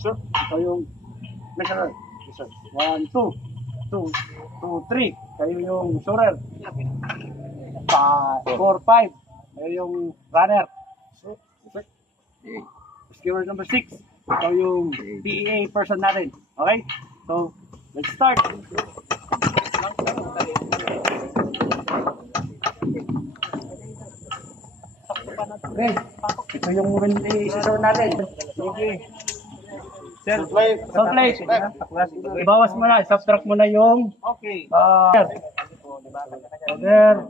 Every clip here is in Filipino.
Sure. Ikaw yung measurer. Yes, sir. 1, 2. 2, 2, 3. Kayo yung surer. 4, 5. Kayo yung runner. Sure. Okay. Skewer number 6. Ikaw yung PEA person natin. Okay? So, let's start. Okay. Ito yung windy scissor natin. Okay. Salt plate. Ibawas mo na. Subtract mo na yung Okay. there.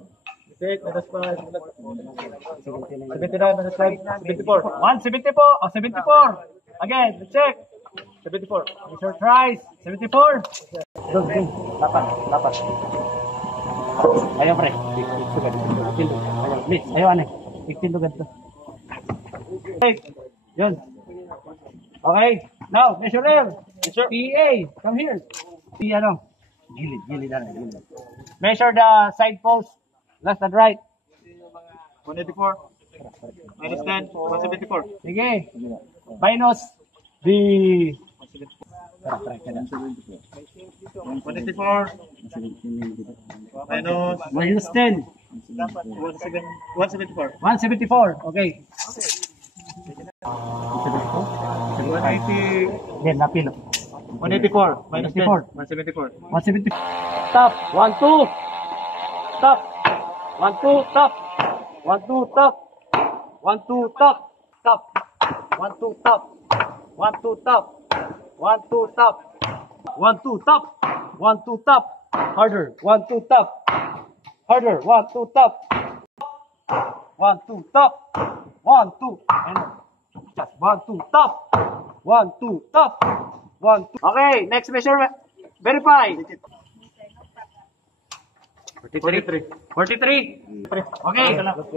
79 minus 5, 74. 174. Oh, 74. Again, let's check. 74. Mr. Trice. 74. Doon. Lapat. Ayaw, pre. Ayaw, ane. 15 to ganito. Okay. Yun. Okay. Now, measurer. Sure. PA. Come here. Gilid. Measure the side post. Left and right. 184. Minus 10, 174. Sige. Minus the... 184. Minus Minus 10. 174. 174. Okay. 180. Then, napilo. 184. Minus 10. 174. 174. 170. Top. 1, 2. Top. 1, 2. Top. 1, 2. Top. 1, 2. Top. Top. 1, 2. Top. 1, 2. Top. 1, 2. Top. 1, 2. Top. 1, 2. Top. Harder. 1, 2. Top. Harder. 1, 2. Top. 1, 2. Top. 1, 2. And 1, 2. Top. 1, 2. Top. 1, 2. Okay. Next measure. Verify. 43. 43. Okay.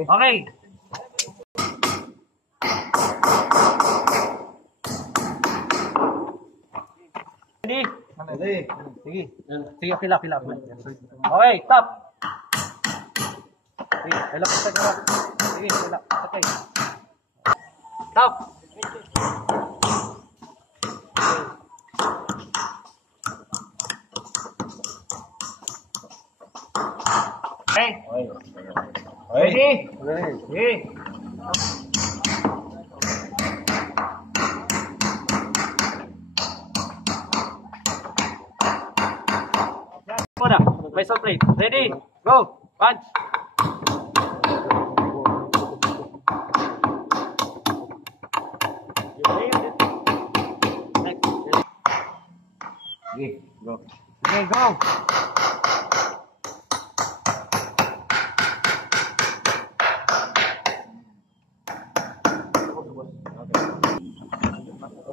Okay. Ready? Sige. Sige, pila. Okay, top. Sige, pila. Sige, pila. Okay. Top. Okay. Ready? Ready. Muna, may salt plate. Ready? Go. Punch. Okay, go. Okay, go.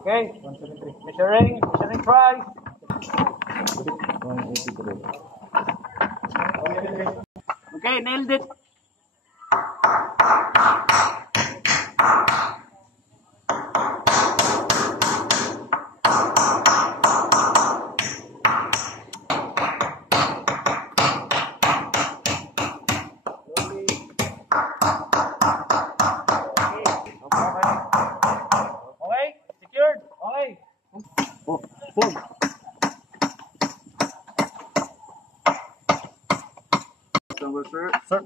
Okay. Measuring price. 183. Okay, nailed it. Okay, secured. Okay. Oh, boom. Number, sir. Sir.